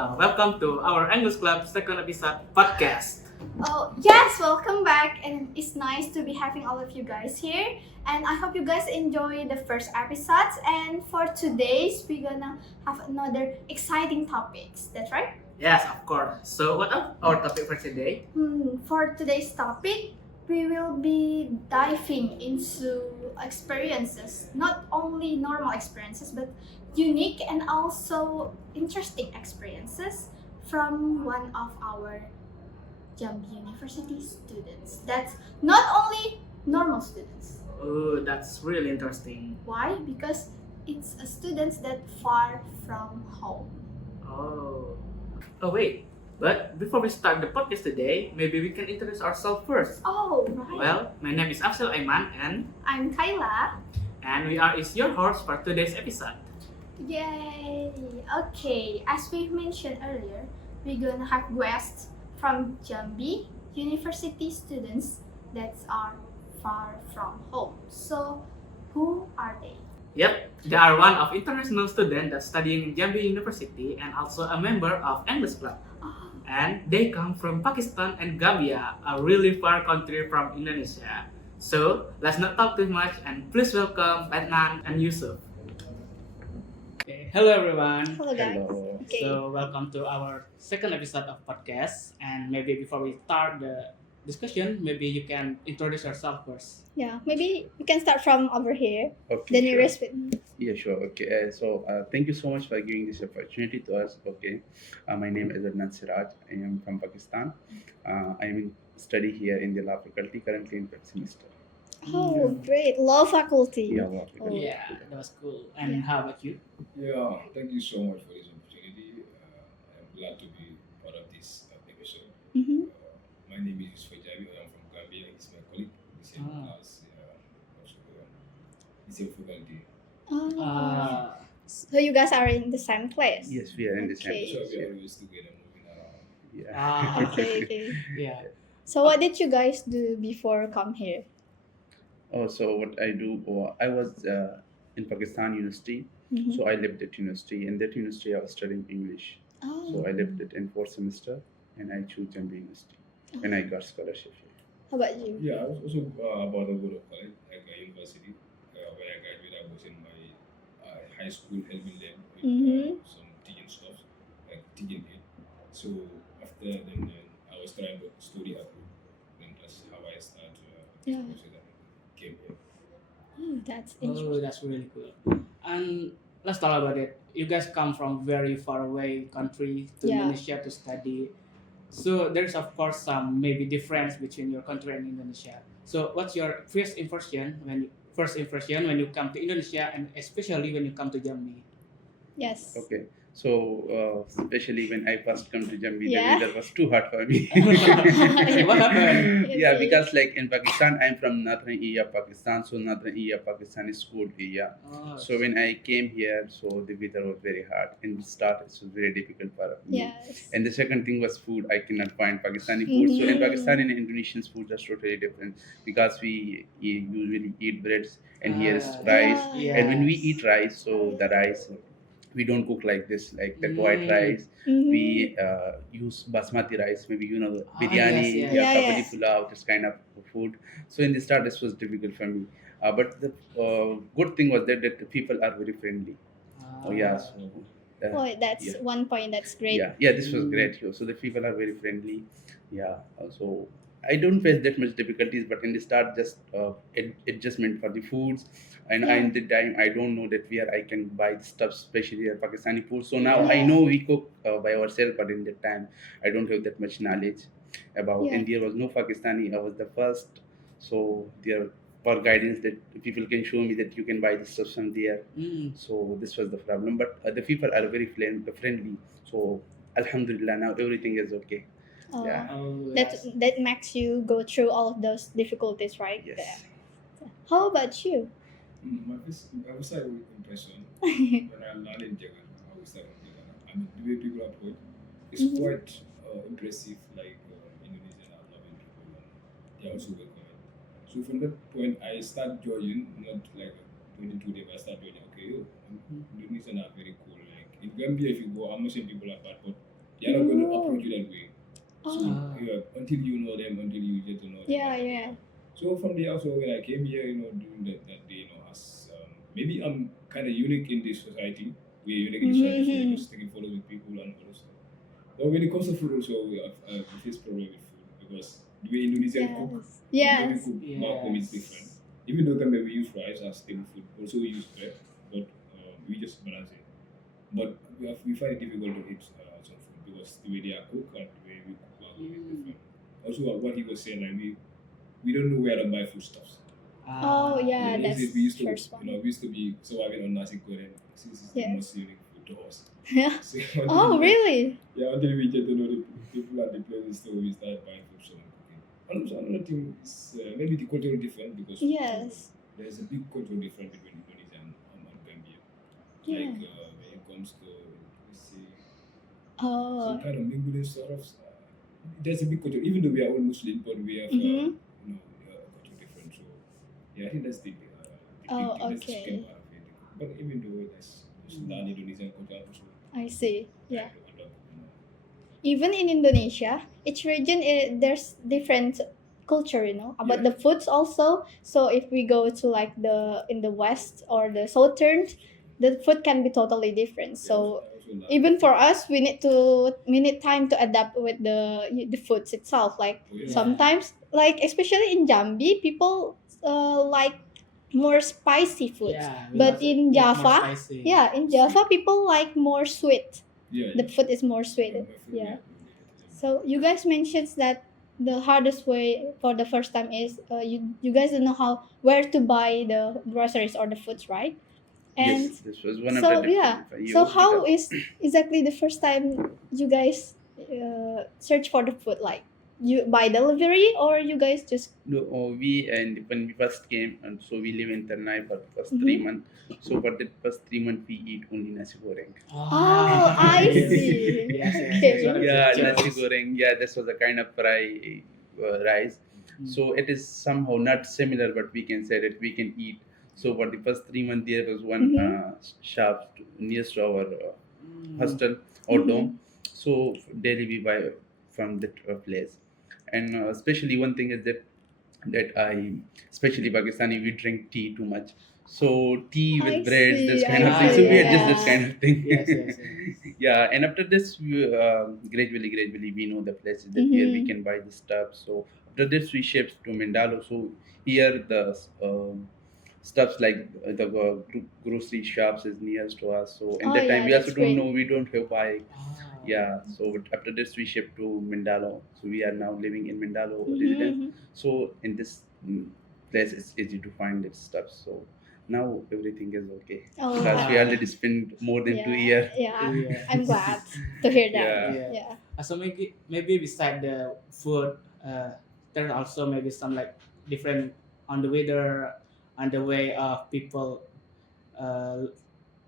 Welcome to our English Club second episode podcast. Oh, yes, welcome back. And it's nice to be having all of you guys here. And I hope you guys enjoy the first episodes. And for today's, we're gonna have another exciting topics. That's right? Yes, of course. So, what are our topic for today? For today's topic, we will be diving into experiences, not only normal experiences, but unique and also interesting experiences from one of our Jambi University students. That's not only normal students. Oh, that's really interesting. Why? Because it's a students that far from home. Oh. Oh, wait. But before we start the podcast today, maybe we can introduce ourselves first. Oh, right. Well, my name is Afsel Aiman I'm Kyla. and we are your host for today's episode. Yay! Okay, as we mentioned earlier, we're gonna have guests from Jambi University students that are far from home. So, who are they? Yep, they are one of international student that's studying in Jambi University and also a member of English Club. Oh, And they come from Pakistan and Gambia, a really far country from Indonesia. So let's not talk too much and please welcome Adnan and Yusuf. Okay, hello everyone. hello guys. Hello. Okay. So welcome to our second episode of podcast. And maybe before we start the discussion, maybe you can introduce yourself first. Yeah, maybe we can start from over here. Okay. The sure. nearest with Yeah, sure. Okay. Thank you so much for giving this opportunity to us. Okay. My name is Adnan Siraj. I am from Pakistan. I am in study here in the law faculty, currently in fifth semester. Oh, great. Law faculty. Yeah, law Oh. faculty. Yeah, that was cool. And Yeah. how about you? Yeah, thank you so much for this opportunity. I'm glad to be part of this episode. Mm-hmm. My name is Fajabi. I am from Gambia. He's my colleague. He's in Ah. class. Also, he's in faculty. Uh, So you guys are in the same place? Yes, we are in the Okay. same So place. we are Yeah. always together moving around. Yeah. Okay. yeah. So what did you guys do before come here? Oh, so what I do? I was in Pakistan University. Mhm. So I lived at university. In that university, I was studying English. Oh, So I lived it in fourth semester, and I chose Jambi University, and I got scholarship here. how about you? Yeah, I was also about to go to college, like a university. When I graduated, I was in my high school helping them with Mhm. some teaching stuff, like teaching it. So after then, I was trying to study abroad. Then that's how I started. Yeah. Came here. Oh, that's Oh, interesting. that's really cool. And let's talk about it. You guys come from very far away country to Yeah. Indonesia to study. So there's of course some maybe difference between your country and Indonesia. So what's your first impression when you come to Indonesia and especially when you come to Jambi? Yes. Okay. So especially when I first come to Jambi, Yeah. the weather was too hot for me. What happened? Yeah, Okay. because like in Pakistan, I'm from northern area of Pakistan, so northern area of Pakistan is cold area. Oh, So when I came here, so the weather was very hot. In the start, it was very difficult for me. Yes. And the second thing was food. I cannot find Pakistani food. So in Mhm. Pakistan and Indonesian food are totally different because we usually eat breads and here is Ah, rice. yeah. And when we eat rice, so the rice we don't cook like this, like the white Mm. rice. Mhm. We use basmati rice, maybe Ah, biryani, yes, yes. Yeah, kabadi yeah. pulao, this kind of food. So in the start, this was difficult for me. But the good thing was that the people are very friendly. Oh yeah, so Oh, that's yeah. one point. That's great. yeah, this was Mm. great here. So the people are very friendly. Yeah, so I don't face that much difficulties, but in the start, just adjustment for the foods. And Yeah. in the time, I don't know that where I can buy the stuff, especially the Pakistani food. So now I Yeah. know we cook by ourselves, but in that time, I don't have that much knowledge about. Yeah. And there was no Pakistani. I was the first. So there for guidance that people can show me that you can buy the stuff from there. Mm. So this was the problem. But the people are very friendly. So Alhamdulillah, now everything is okay. Oh, Yeah. Oh, that yes. that makes you go through all of those difficulties, right? Yes. Yeah. How about you? My first impression when I landed in Jagan, I was like, I mean, the way people approach is Mhm. quite impressive. Like Indonesian are loving people, and they are also welcoming. So from that point, I start joining, not like 22 days. I start joining. Okay, Indonesian are very cool. Like in Gambia, if you go, I'm not saying people are bad, but They're not going to Oh. approach you that way. So Oh. until you know them, until you get to know them. Yeah, yeah. So from there also when I came here, during that day, as maybe I'm kind of unique in this society. We're unique in society, so Mm-hmm. just taking photos with people and all stuff. But when it comes to food also, we face problem with food because the way Indonesian cook, Yes. Indonesian Yes. cook back home is different. Even though Gambia we use rice as staple food, also we use bread, but we just balance it. But we find it difficult to eat some food because the way they are cooked and the way we cook back home is different. Also, what he was saying, like we don't know where to buy foodstuffs. Oh, yeah, In those that's days, we used to, first one. we used to be surviving on nasi goreng since it's the Yes. most unique food to us. Yeah. So Oh, really? Yeah, until we get to know the people at the places, so we start buying food so and cooking. And also another thing is maybe the cultural difference because Yes. there's a big cultural difference between Indonesia and Gambia. Yeah. Like when it comes to let's say Oh. some kind of mingling sort of. There's a big culture, even though we are all Muslim, but we have Mhm. cultural difference. So yeah, I think that's the big Oh, thing, that's the okay. second part of it. But even though there's non-Indonesian culture also. I see. Yeah. kind of adopt, Even in Indonesia, each region there's different culture, about the foods also. So if we go to like in the west or the southern, the food can be totally different. So I also love even for us, we need time to adapt with the foods itself. Like Oh, yeah. sometimes, like especially in Jambi, people like more spicy foods. Yeah, we But must in eat more Java, spicy. yeah, in Java, people like more sweet. Yeah, The food is more sweet. Yeah. So you guys mentioned that the hardest way for the first time is you guys don't know where to buy the groceries or the foods, right? And Yes, this was one of so the yeah, different so you how because is exactly the first time you guys search for the food? Like you by delivery or you guys just no, we and when we first came and so we live in Ternai for the first Mhm. 3 months. So for the first 3 months we eat only nasi goreng. Oh, I see. Yes, yes, Okay. yes. What a Yeah, good nasi choice. goreng. Yeah, this was a kind of fry rice. So it is somehow not similar, but we can say that we can eat. So for the first 3 months, there was one Mhm. shop nearest to our Mm. hostel or Mhm. dome. So daily we buy from that place, and especially one thing is that especially Pakistani, we drink tea too much. So tea I with breads, this see. kind of I thing. So see. we adjust this Yeah. kind of thing. Yes, yes, yes. Yeah, and after this, we, gradually, we know the places that where we Mhm. can buy the stuff. So after this, we shift to Mindalo. So here the stuffs like the grocery shops is nearest to us. So in Oh that time, yeah, we also that's don't great. know. We don't have bike. Ah. Yeah. So after this, we shift to Mindalo. So we are now living in Mindalo residence. Mhm. So in this place, it's easy to find this stuff. So now everything is okay Oh. because we already spent more than 2 years. Yeah. Yeah. I'm glad to hear that. Yeah. Yeah. Yeah. So maybe beside the food, there's also maybe some like different on the weather, on the way of people, uh,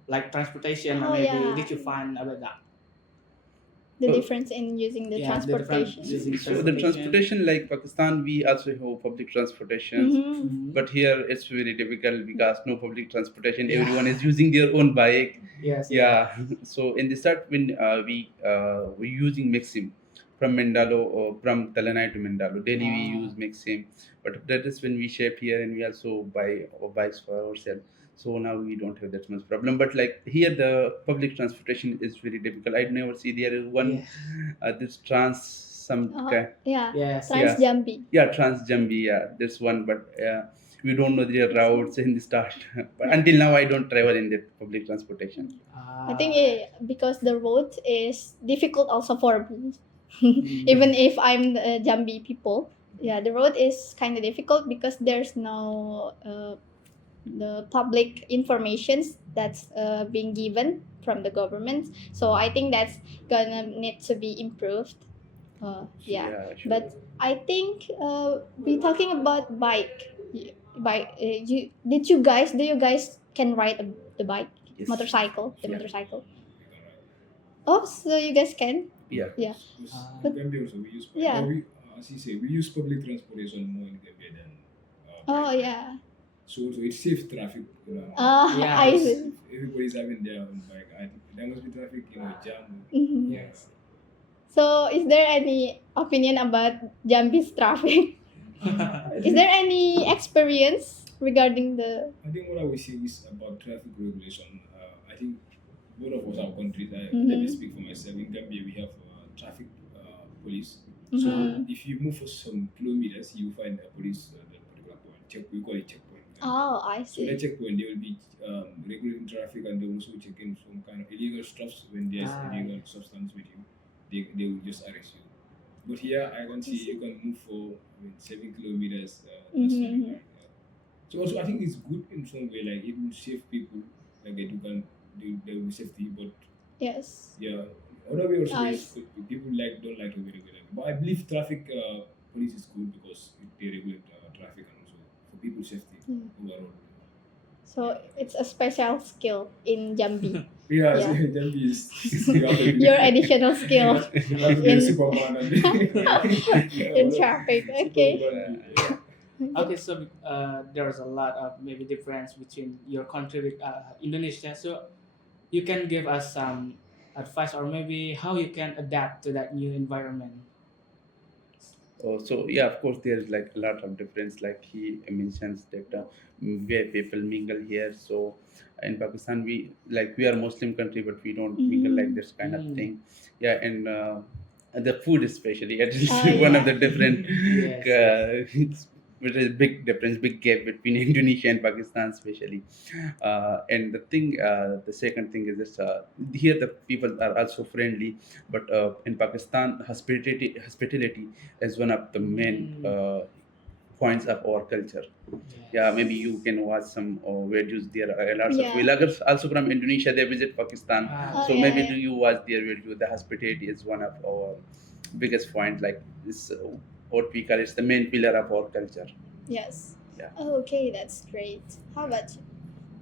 like transportation. Oh, Maybe yeah. did you find about that? The Oh. difference in using the Yeah, the different transportation. using So the transportation, like Pakistan, we also have public transportations. Mhm. Mhm. But here it's very difficult because no public transportation. Yeah. Everyone is using their own bike. Yes. Yeah. So in the start, when we were using Maxim from Mindalo or from Talanai to Mindalo, daily we Ah. use Maxim. But that is when we shape here and we also buy our bikes for ourselves. So now we don't have that much problem. But like here, the public transportation is very difficult. I never see there is one this trans some Yeah. Yes. Trans Jambi. yeah, Trans Jambi, yeah, there's one, but we don't know their routes in the start. But Yeah. until now, I don't travel in the public transportation. I think because the road is difficult also for me. Mm. Even if I'm Jambi people, yeah, the road is kind of difficult because there's no the public informations that's being given from the government. So I think that's gonna need to be improved. Yeah. Sure. But I think we talking about bike. Do you guys can ride the bike, Yes. motorcycle, the Yeah. motorcycle? Oh, so you guys can? Yeah. Yeah. In Gambia also we use bike. Yeah. But we, as you say, we use public transportation more in Gambia than. Oh bike. yeah. So it saves traffic. Yeah. I Because see. if everybody's having their own bike, there must be traffic, jam. Mhm. Yes. Yeah. So, is there any opinion about Jambi's traffic? Is there any experience regarding the? I think what I will say is about traffic regulation. I think both of us our countries. Let me Mhm. speak for myself. In Gambia, we have traffic police. So Mhm. if you move for some kilometers, you find a police at that particular point. We call it checkpoint. Oh, I So that see. checkpoint, they will be regulating traffic and they will also checking some kind of illegal stuff. When there's Ah, illegal substance with you, they will just arrest you. But here, I can see see. you can move for 7 kilometers. That's not Mhm. right. So also, I think it's good in some way. Like it will save people. Like they can, they will be safety. But Yes. yeah, other way also I is see. people don't like to be regulated. But I believe traffic police is good because they regulate traffic and also for people's safety Mm. overall. So it's a special skill in Jambi. Yeah, Yeah. that is you have to be Your additional skill you have to be a in Superman and yeah, in traffic. Okay. Superman. Yeah. okay, so there's a lot of maybe difference between your country with Indonesia. So you can give us some advice or maybe how you can adapt to that new environment. Oh, so yeah, of course, there is like a lot of difference. Like he mentions that where people mingle here. So in Pakistan, we are Muslim country, but we don't mingle like Mhm. this kind of Mm. thing. Yeah, and the food especially, it is Oh one of yeah. the different, Yes, yes. which is big difference, big gap between Indonesia and Pakistan, especially. And the second thing is this: here the people are also friendly, but in Pakistan, hospitality is one of the main Mm. points of our culture. Yeah, Yes. maybe you can watch some videos. There are lots of Yeah. vloggers also from Indonesia. They visit Pakistan, Ah, Oh so okay. yeah, maybe yeah. do you watch their video? The hospitality is one of our biggest point. Like this, what we call it's the main pillar of our culture. Yes. Yeah. Oh, okay, that's great. How about you?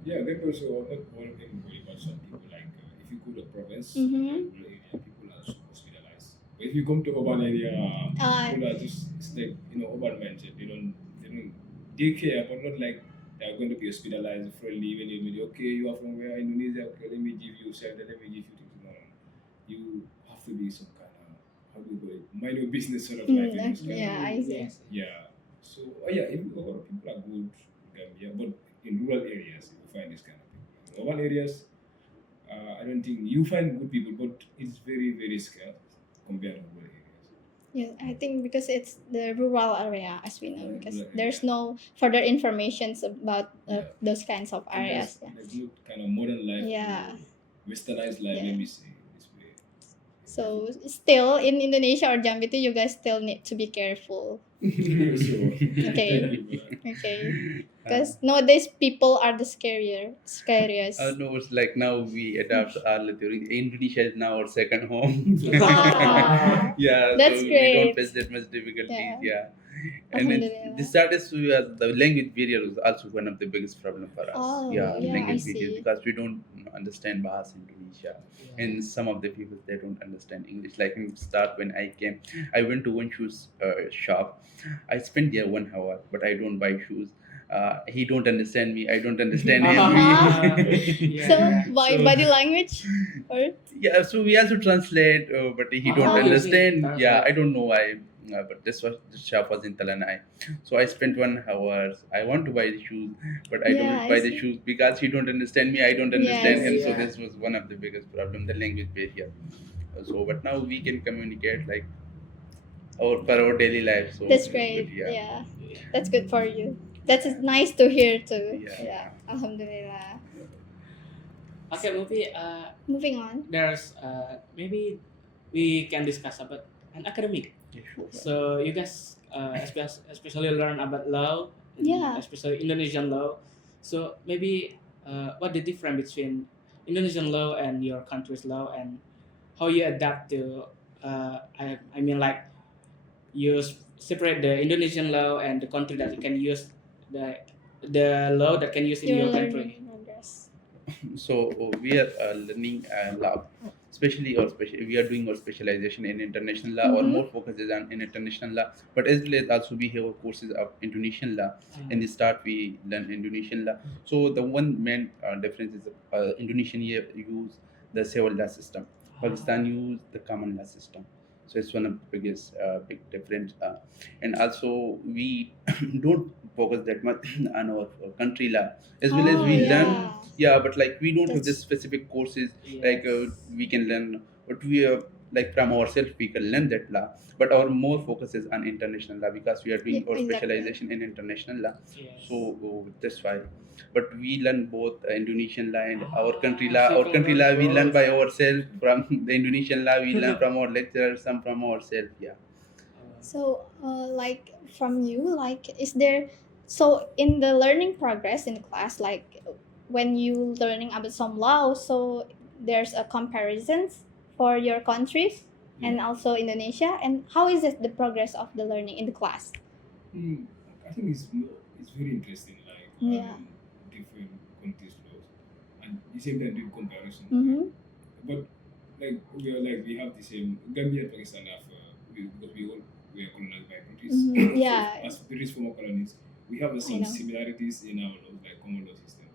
Yeah, then also not all of them really, but some people like if you go to province, like Mm-hmm. rural area, people are so hospitalized. But if you come to urban area, Uh, people are just like urban mindset. They care, but not like they are going to be hospitalized friendly when you meet. Okay, you are from where Indonesia? Okay, let me give you shelter. Let me give you things. No, no, no. You have to be some kind of how do you call it? Mind your business sort of life in this kind of yeah, way. I see. Yes. Yeah. So yeah, a lot of people are good in Gambia, but in rural areas you find this kind of people. In urban areas, I don't think you find good people, but it's very very scarce compared to rural areas. Yeah, I think because it's the rural area, as we know, because Rural there's area, no further informations about yeah, those kinds of and areas. Yeah. there's no kind of modern life Yeah. or westernized life. Let Yeah. me say this way. So still in Indonesia or Jambi too, you guys still need to be careful. So thank Okay. you for that. Okay. Uh, Because nowadays people are the scariest. no, it's like now we adapt all the theory. Indonesia is now our second home. Ah, Yeah, so that's we don't great. face that much difficulties. Yeah. Yeah, and the Alhamdulillah. saddest the language barrier is also one of the biggest problem for us. Oh, Yeah, yeah, I language barrier see. because we don't understand Bahasa Indonesia, and Yes. some of the people they don't understand English. Like in start when I came, I went to one shoes shop. I spent there 1 hour, but I don't buy shoes. He don't understand me. I don't understand him. Ah, So yeah, yeah. by So body language or yeah, so we also translate, but he don't Oh, using understand. Yeah, I translate. don't know why. But this shop was in Talanai, so I spent 1 hour. I want to buy the shoes, but I yeah, don't I buy the see. shoes because he don't understand me. I don't understand Yes. him. So Yeah. this was one of the biggest problem, the language barrier. So, but now we can communicate like our daily life. So That's it's good. great. Yeah, Yeah. That's good for you. That's nice to hear too. yeah, Yeah. yeah. Alhamdulillah. Okay, maybe Moving on. there's maybe we can discuss about an academic. Yeah, sure. So you guys especially learn about law, and Yeah. especially Indonesian law. So maybe what the difference between Indonesian law and your country's law, and how you adapt to I mean like separate the Indonesian law and the country that you can use the law that can use in Your your learning country. progress. So we are learning law, especially we are doing our specialization in international law, or Mm-hmm. more focus is on in international law. But as well as also we have courses of Indonesian law. In the start, we learn Indonesian law. So the one main difference is Indonesian use the civil law system. Pakistan use the common law system. So it's one of the biggest big difference. And also we don't focus that much on our country law, as well as Oh, we learn. yeah. Yeah, but like we don't have this That's specific courses Yes. like we can learn what we like from ourselves we can learn that law, but our more focus is on international law because we are yeah, doing our exactly. specialization in international law. Yes. So that's why. But we learn both Indonesian law and our country Ah, law. so you Our can country learn law we learn by both. ourselves. From the Indonesian law we learn from our lecturers, some from ourselves. Yeah. So, like from you, like, is there so in the learning progress in class, like when you learning about some law, so there's a comparisons for your countries and Yeah. also Indonesia, and how is it the progress of the learning in the class? Hmm, I think it's very interesting, like Yeah. different countries laws, and the same time doing comparison. Mm-hmm. But we have the same Gambia and Pakistan have because we all were colonized by British. Mm-hmm. So Yeah, as British former colonies, we have I some know. similarities in our laws, like common law system.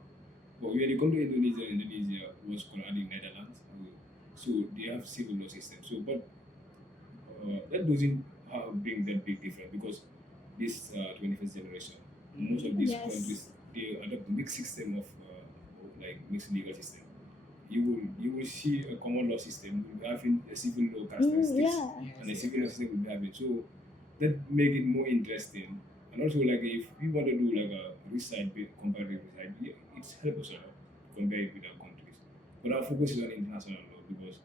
But when you come to Indonesia, Indonesia was colonized Netherlands, so they have civil law system. So, but that doesn't bring that big difference because this 21st generation, most of these Yes. countries they adopt mixed system of like mixed legal system. You will see a common law system will be having a civil law characteristics Yeah. and a civil law system will be having. So that make it more interesting. And also like if we want to do like a research comparative research, yeah, it's help us a lot to compare it with our countries. But our focus is on international law because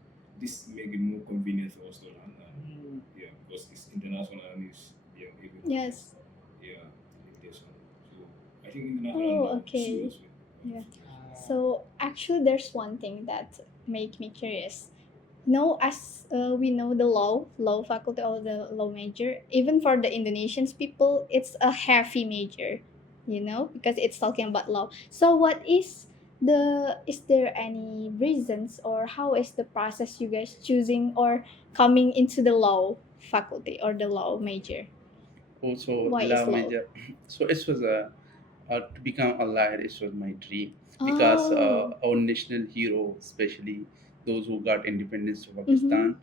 this make it more convenient for us to learn. And, yeah, because it's international and it's yeah, even Yes. yeah, limitation. So I think international Oh, law okay. suits us with. Yeah. So actually, there's one thing that make me curious. As we know the law faculty or the law major, even for the Indonesians people, it's a heavy major, because it's talking about law. So is there any reasons or how is the process you guys choosing or coming into the law faculty or the law major? Also Why is law law? major. So it was to become a lawyer. It was my dream because Oh. our national hero, especially those who got independence of Mm-hmm.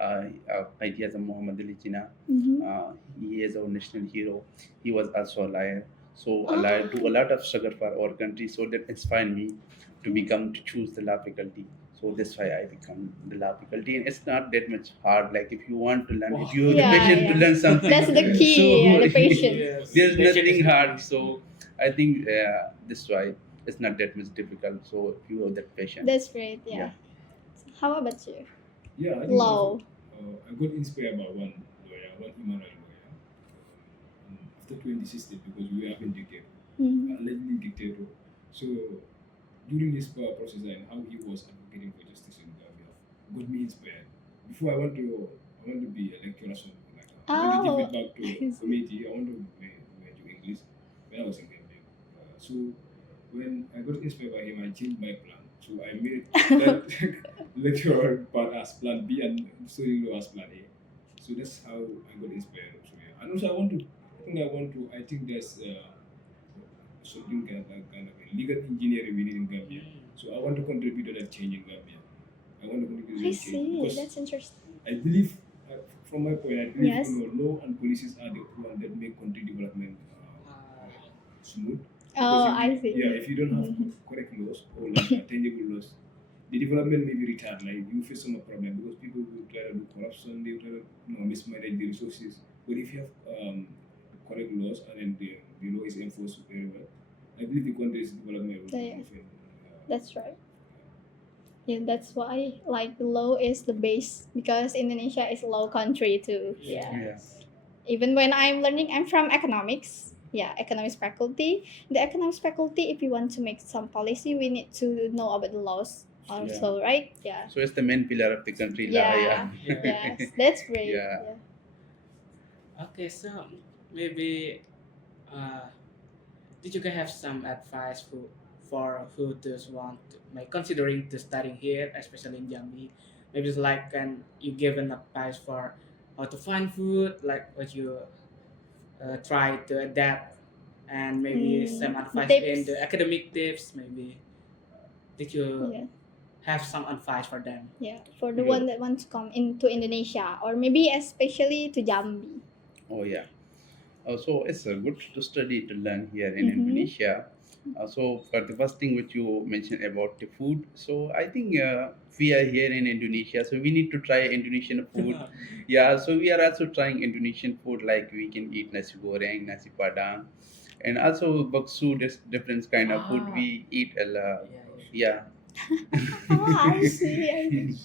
Pakistan, Ideas of Muhammad Ali Jinnah. Mm-hmm. He is our national hero. He was also a liar. So a liar do a Oh. lot of struggle for our country. So that inspired me to choose the law faculty. So that's why I become the law faculty. And it's not that much hard. Like if you want to learn, if you have the Yeah, passion to yeah. learn something, That's the key, so the patience. Yes. there's Passion is nothing the hard. key. So I think that's why it's not that much difficult. So if you have that passion, That's great, yeah. yeah. How about you? Yeah, I think Law. I got inspired by one lawyer, one human rights lawyer, after 2016 because we were having dictator, Mm-hmm. allegedly dictator. So during this process and how he was advocating for justice in Gambia got me inspired. Before I want to be a lecturer or something like that. I want to give Oh, it back to I see. community. I want to major English when I was in Gambia. So when I got inspired by him, I changed my plan. So I made that lecturer part as plan B and studying law as plan A. So that's how I got inspired. So yeah, and also I think there's something kind of a legal engineering we need in Gambia. So I want to contribute to that change in Gambia. I want to contribute to I that change see. because That's interesting. I believe, from my point, I believe Yes. law and policies are the one that make country development smooth. Oh, Because I see. if you don't have Mhm. correct laws or like tangible laws, the development may be retarded. Like you face some problem because people will try to do corruption, they try to mismanage the resources. But if you have correct laws and then the law is enforced very well, I believe the country's development will Yeah. be That's right. Yeah, that's why like law is the base because Indonesia is a law country too. Yeah. Yeah. Even when I'm learning, I'm from economics. Yeah, economics faculty. The economics faculty, if you want to make some policy, we need to know about the laws also, right? Yeah. So it's the main pillar of the country law. Yeah. Yeah. Yes, that's great. Yeah. Yeah. Okay, so maybe uh, did you guys have some advice for who does want to, like considering to studying here, especially in Jambi? Maybe it's like can you give an advice for how to find food, like what you try to adapt, and maybe some advice in Tips. the academic tips. Maybe did you Yeah. have some advice for them. Yeah, for the Yeah. one that wants to come into Indonesia or maybe especially to Jambi. Oh yeah. So it's good to study to learn here in Mm-hmm. Indonesia. So for the first thing which you mentioned about the food, so I think we are here in Indonesia, so we need to try Indonesian food. Yeah, so we are also trying Indonesian food, like we can eat nasi goreng, nasi padang, and also bakso. There's different kind of food Ah, we eat a lot. yeah, Yeah. Oh, I see. I see.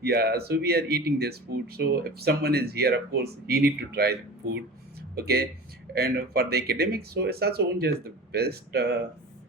Yeah, so we are eating this food, so if someone is here, of course he need to try the food. Okay. And for the academics, so it's also Unja is the best.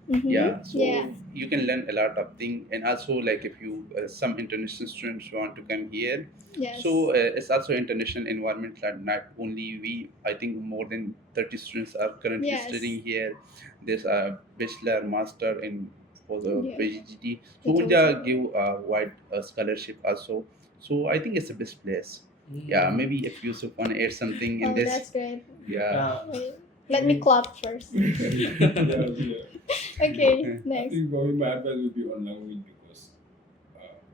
Mm-hmm. Yeah, Yeah. so you can learn a lot of things, and also like if you some international students want to come here, Yes. so it's also international environment, like not only we. I think more than 30 students are currently Yes. studying here. There's a bachelor, master in for the Yeah. PhD. So Betul, Unja betul. give a wide scholarship also. So I think it's the best place. Yeah, maybe if Yusuf want to add something in Oh, this. that's great. Yeah. Wait, let me clap first. Yeah. Okay, I next. think for me, my advice would be on language because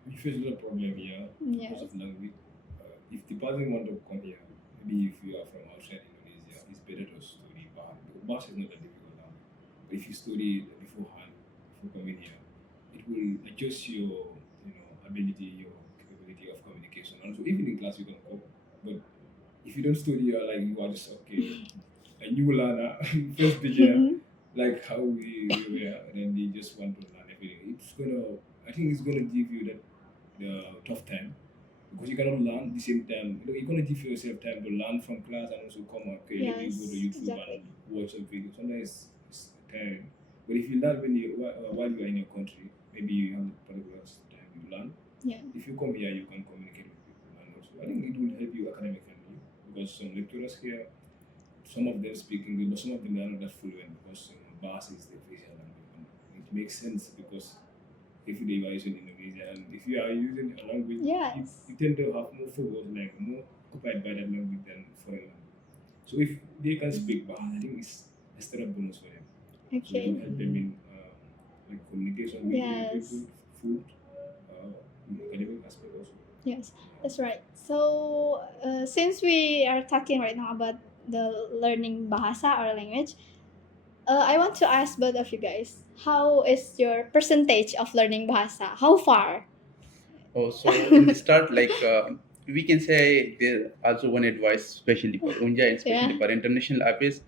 we face a lot of problem here Yes. because of language. If the person want to come here, maybe if you are from outside Indonesia, it's better to study Bahasa. Bahasa is not that difficult now. But if you study beforehand, before coming here, it will adjust your ability, your capability of communication. Also, even in class you can cope. But if you don't study, you're like you are just okay. A new learner, first beginner, Mhm. like how we were, and then they just want to learn everything. I think it's gonna give you the tough time because you cannot learn at the same time. You're gonna give yourself time to learn from class and also come okay, let me go to Yes, YouTube exactly. and watch a video. Sometimes it's tiring, but if you learn while you are in your country, maybe you have a particular time you learn. Yeah. If you come here, you can communicate with people, and also I think it will help you academically because some lecturers here, some of them speak English, but some of them are not that fluent because Bahasa is the official language. And it makes sense because if they are using Indonesia and if you are using a language, Yes. you tend to have more focus, like more occupied by that language than foreign language. So if they can speak Bahasa, I think it's a step bonus for them. So it Okay. will help them in like communication with Yes. people, food, in academic aspect also. Yes, that's right. So, since we are talking right now about the learning bahasa or language, I want to ask both of you guys, how is your percentage of learning bahasa? How far? Oh, so in the start, like we can say there also one advice, especially for Unja and especially Yeah. for international office.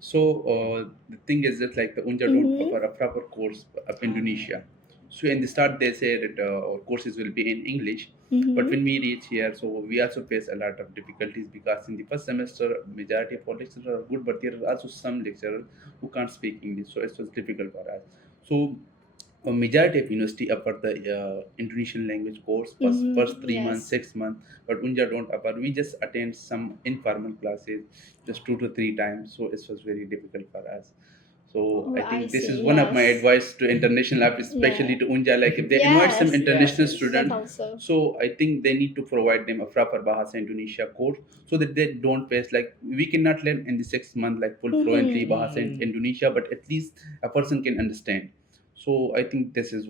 So the thing is that like the Unja don't Mm-hmm. offer a proper course of Indonesia. So in the start they say that our courses will be in English, but Mm-hmm. when we reach here, so we also face a lot of difficulties because in the first semester majority of our lecturers are good, but there are also some lecturers who can't speak English, so it was difficult for us. So a majority of university offer the Indonesian language course first 3 months, Yes. 6 months, but Unja don't offer. We just attend some informal classes, just 2 to 3 times. So it was very difficult for us. So Oh, I I think this is see. one of my Yes. advice to international office, especially Yeah. to Unja. Like if they invite some Yes. international Yes. That student, also. so I think they need to provide them a proper Bahasa Indonesia course so that they don't face like we cannot learn in the 6 month like full fluently Mm-hmm. Bahasa in Indonesia, but at least a person can understand. So I think this is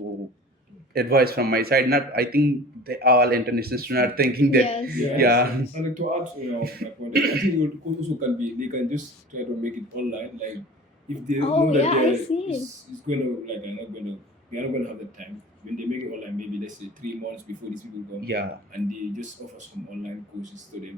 advice from my side. Not I think they all international students are thinking that Yes. Yeah, Yes. yeah. and like to add to my point, I think your course also can be they can just try to make it online. Like if they Oh, know that yeah, I see. it's going to like they are not going to have the time when they make it online. Maybe let's say 3 months before these people come, Yeah. and they just offer some online courses to them,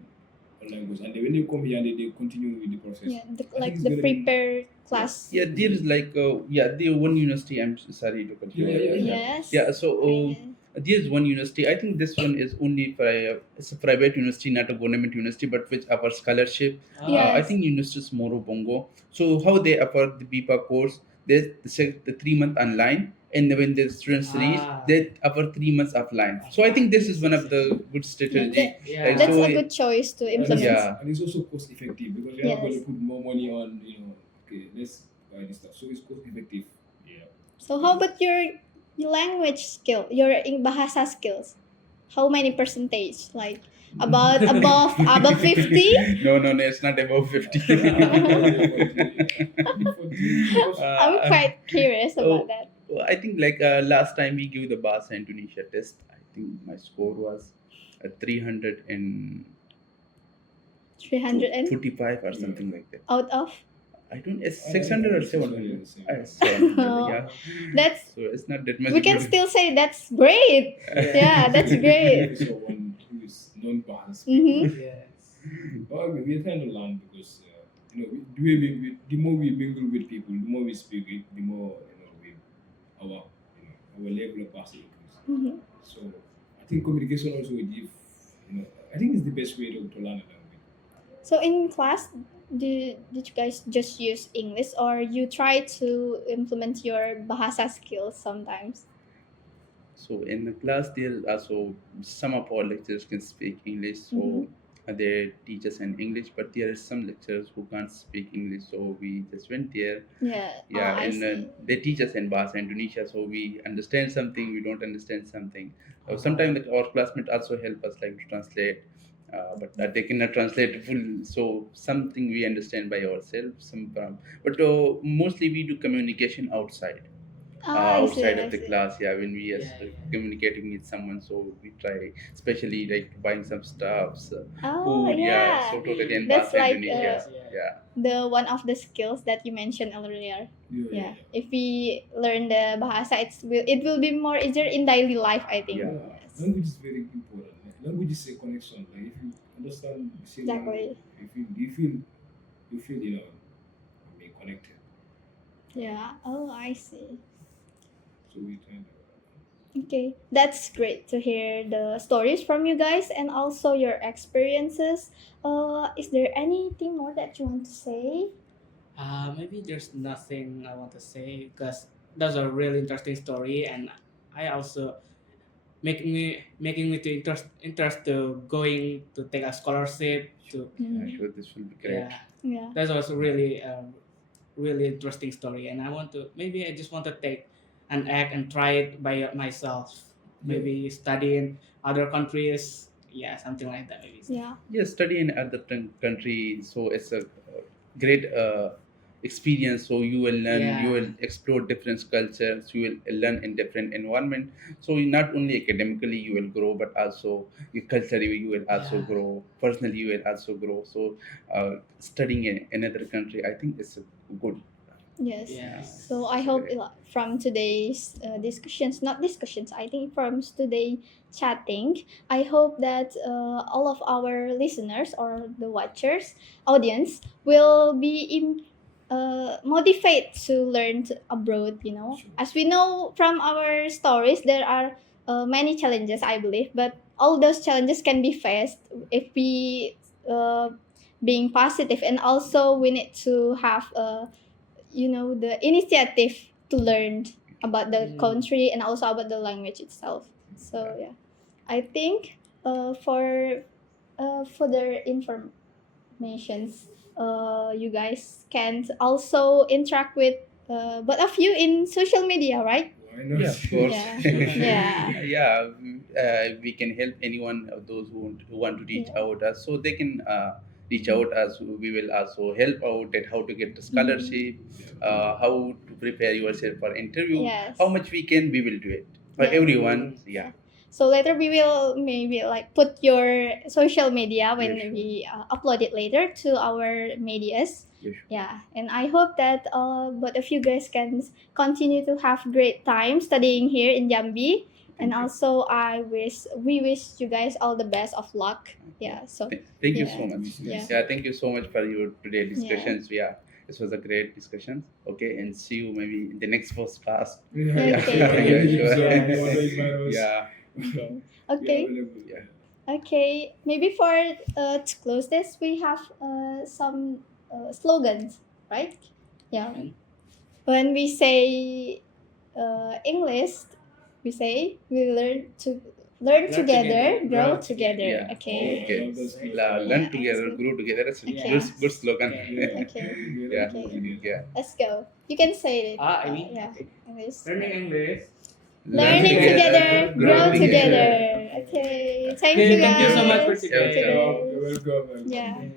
online courses, and then when they come here and they continue with the process. Yeah, I think like it's the gonna be prepare class. Yeah, there is like the one university. I'm sorry to cut you. Yeah. Yes. Yeah, so I- there's one university. I think this one is only for it's a private university, not a government university, but which offers scholarship. I Yes. think University is Moro Bongo. So how they offer the BIPA course? There's the 3 month online, and when the students reach, they offer 3 months offline. So I think this is one of the good strategy. Yeah. Like, That's so a good choice to And implement. yeah. and it's also cost effective because you're not going Yes. to put more money on okay, let's buy this stuff. So it's cost effective. Yeah. So how about your language skill, your bahasa skills? How many percentage? Like about above 50? No, it's not above 50. I'm quite curious about that. I think like last time we gave the Bahasa Indonesia test, I think my score was 300 345 or something like that. out of. I don't. It's I 600 or think 700. 600. 700. Yeah. That's So it's not that much. we can good. still say that's great. Yeah, that's great. So one who is non-Bahasa. Mm-hmm. Yes. But we're trying to learn because the way the more we mingle with people, the more we speak it, the more our level of Bahasa increase. Mm-hmm. So I think communication also will give I think it's the best way to learn a language. So in class, did you guys just use English or you try to implement your bahasa skills sometimes? So in the class, there also some of our lecturers can speak English, so Mhm. they teach us in English. But there are some lecturers who can't speak English, so we just went there. Yeah. Yeah, I and see. they teach us in Bahasa Indonesia, so we understand something, we don't understand something. Uh-huh. Sometimes like, our classmates also help us like to translate, but they cannot translate full. So something we understand by ourselves. But mostly we do communication outside I see. outside I of the see. class, yeah, when we are Yeah, yeah. communicating with someone, so we try especially like buying some stuffs, Oh food, yeah, yeah. so totally in That's Bahasa like Indonesia, Yeah. yeah. the one of the skills that you mentioned earlier. Yeah. If we learn the bahasa, it will be more easier in daily life, I think. Yeah. Yes. Language is very important. Language is a connection. Like if you understand the same Exactly. language, you feel being connected. Yeah. Oh, I see. So we try to. Okay, that's great to hear the stories from you guys and also your experiences. Is there anything more that you want to say? Maybe there's nothing I want to say because that's a really interesting story, and I also making me to interest to going to take a scholarship to Yeah, sure, this will be great. yeah. Yeah. That's also really really interesting story, and I just want to take an act and try it by myself. Maybe study in other countries, yeah, something like that maybe. Yeah. Yes, study in other country, so it's a great experience. So you will learn, you Yeah. will explore different cultures, you will learn in different environment. So not only academically you will grow, but also culturally you will also Yeah. grow. Personally, you will also grow. So studying in another country, I think it's a good. Yes. Yes. So I hope from today's not discussions, I think from today chatting, I hope that all of our listeners or the watchers, audience, will be motivated to learn abroad. You know, as we know from our stories, there are many challenges, I believe, but all those challenges can be faced if we being positive, and also we need to have the initiative to learn about the country and also about the language itself. So yeah, I think for further informations, you guys can also interact with both of you in social media, right? Why not? Yeah, of course. Yeah. Yeah, we can help anyone of those who want to reach Yeah. out us, so they can reach out us. We will also help out at how to get the scholarship, how to prepare yourself for interview. Yes. How much we can, we will do it for Yeah. everyone. Yeah. So later we will maybe like put your social media when Yeah, sure. we upload it later to our medias. Yeah, sure. Yeah, and I hope that both of you guys can continue to have great time studying here in Jambi. And Thank you. also, we wish you guys all the best of luck. Yeah. So Thank you yeah. so much. Yeah. Yeah, thank you so much for your today discussions. Yeah, this was a great discussion. Okay, and see you maybe in the next podcast. Yeah, Okay. Yeah, sure. Yeah. Yeah. Okay. Yeah. Okay. Maybe for to close this, we have some slogans, right? Yeah. When we say English, we say we learn together, grow together. Yeah. Okay. Okay. Yeah, Learn that's together, good. grow together. That's a Okay. good slogan. Okay. Yeah. Okay. Yeah. Let's go. You can say it. I mean, Yeah. okay. English. Learning English. Learning together, grow together. Okay. Thank you Thank you guys. so much for today. today. You're welcome. Yeah. Okay.